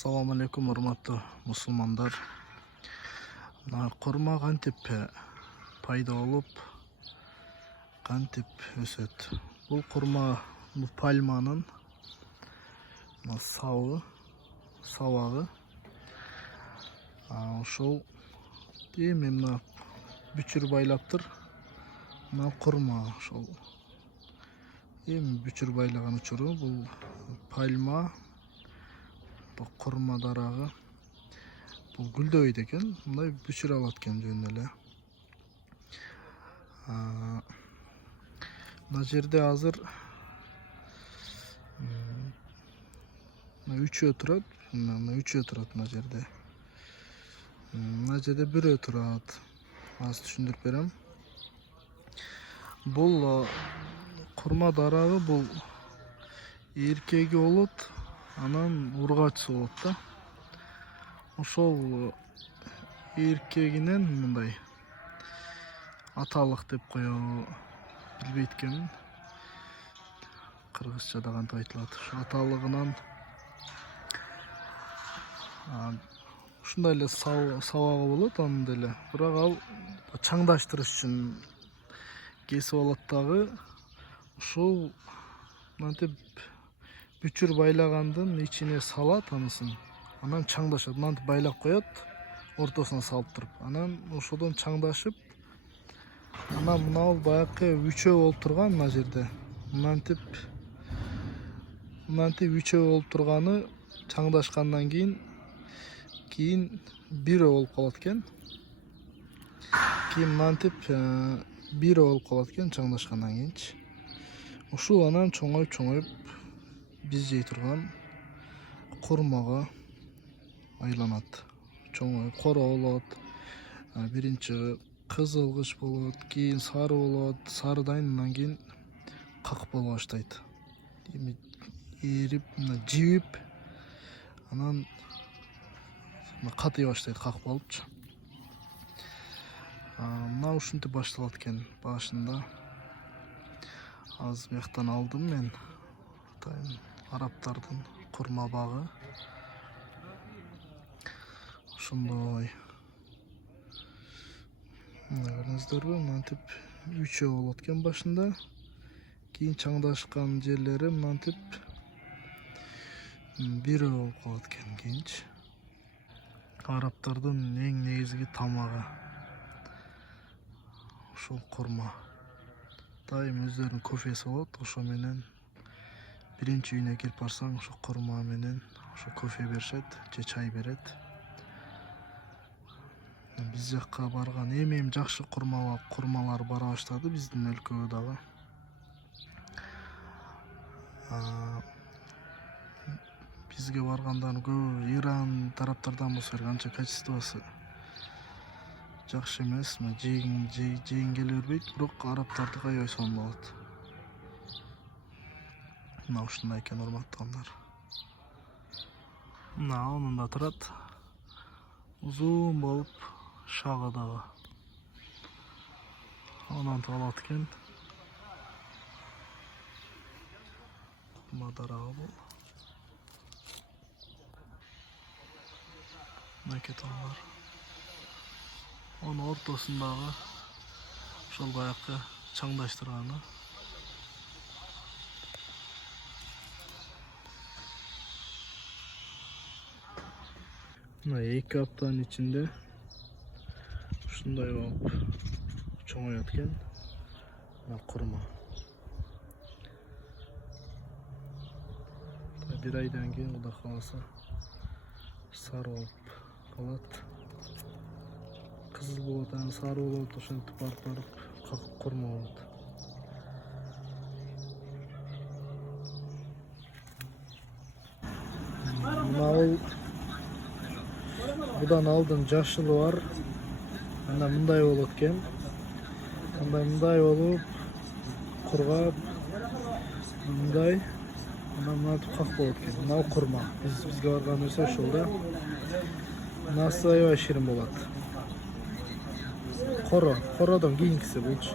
Assalamu alaikum урматтуу мусулмандар. Kurma кантип пайда болуп, кантип өсөт? Бул kurma пальманын сабагы. Ошол эми мына бүчүр байлаптыр. Мына kurma ошол эми бүчүр байлаган учуру бул пальма kurma дарагы бул гүлдөбөйт экен, мындай бүчүр алат экен жөн эле. Мына жерде азыр үчөө турат, мына жерде. Мына жерде бирөө турат. Аз түшүндүрүп берем. Бул kurma дарагы бул эркеги болот. Анан ургачысы болот да. Ошол эркегинен мындай аталык деп коебу билбейт экенмин. Кыргызчада кантип айтылат? Аталыгынан ушундай эле сабагы болот анын деле. Бирок ал чаңдаштырыш үчүн кесип алат дагы. Ошол мынтип бүчүр байлагандын ичине салат анысын. Анан чаңдашат. Мынтип байлап коет, ортосуна салып туруп. Анан ошодон чаңдашып, анан мына баягы үчөө болуп турган мына жерде. Мынтип үчөө болуп турганы чаңдашкандан кийин бирөө болуп калат экен. Кийин мынтип бирөө болуп калат экен чаңдашкандан кийинчи. Ушул анан чоңоюп биз жей турган kurmага айланат. Чоңоюп коро болот. Биринчи кызылгыч болот, кийин сары болот. Сарыдан андан кийин как боло баштайт. Эми эрип, жибип, анан катый баштайт как болупчу. Мына ушинтип башталат экен башында. Аз бияктан алдым мен. Арабтардын kurma багы. Ошондой. Мына көрдүңүздөрбү? Мынтип үчөө болот экен башында. Кийин чаңдашкан жерлери мынтип бирөө болуп калат экен кийинчи. Арабтардын эң негизги тамагы. Ошол kurma. Дайым өздөрүнүн кофеси болот, ошо менен биринчи үйүнө келип барсаң, ошо kurma менен ошо кофе беришет, же чай берет. Биз жакка барган эми жакшы kurmalар бара баштады биздин өлкөгө дагы. Бизге баргандар көп Иран тараптардан болсо керек, анча качествосы жакшы эмес, жегиң келе бербейт, бирок арабтардыкы аябай сонун болот. Мына ушундай экен урматтуулар. Мына анында турат. Узун болуп шагы дагы. Анан алат экен. Kurma дарагы бул. Макеталар. Анын ортосундагы ошол баягы чаңдаштырганы. Мына 2 аптанын ичинде ушундай болуп чоңоёт экен. Мына kurma. Бир айдан кийин Кудай кааласа сары болуп калат. Кызыл болот, анан сары болот, ошентип барып kurma болот. Мына будан алдын жашылы бар. Анан мындай болот экен. Мындай болуп кургап, мындай. Анан мынтип как болот экен. Мына kurma. Бизге барган нерсе ошол да. Мынасы аябай ширин болот. Кородон кийинкиси булчу.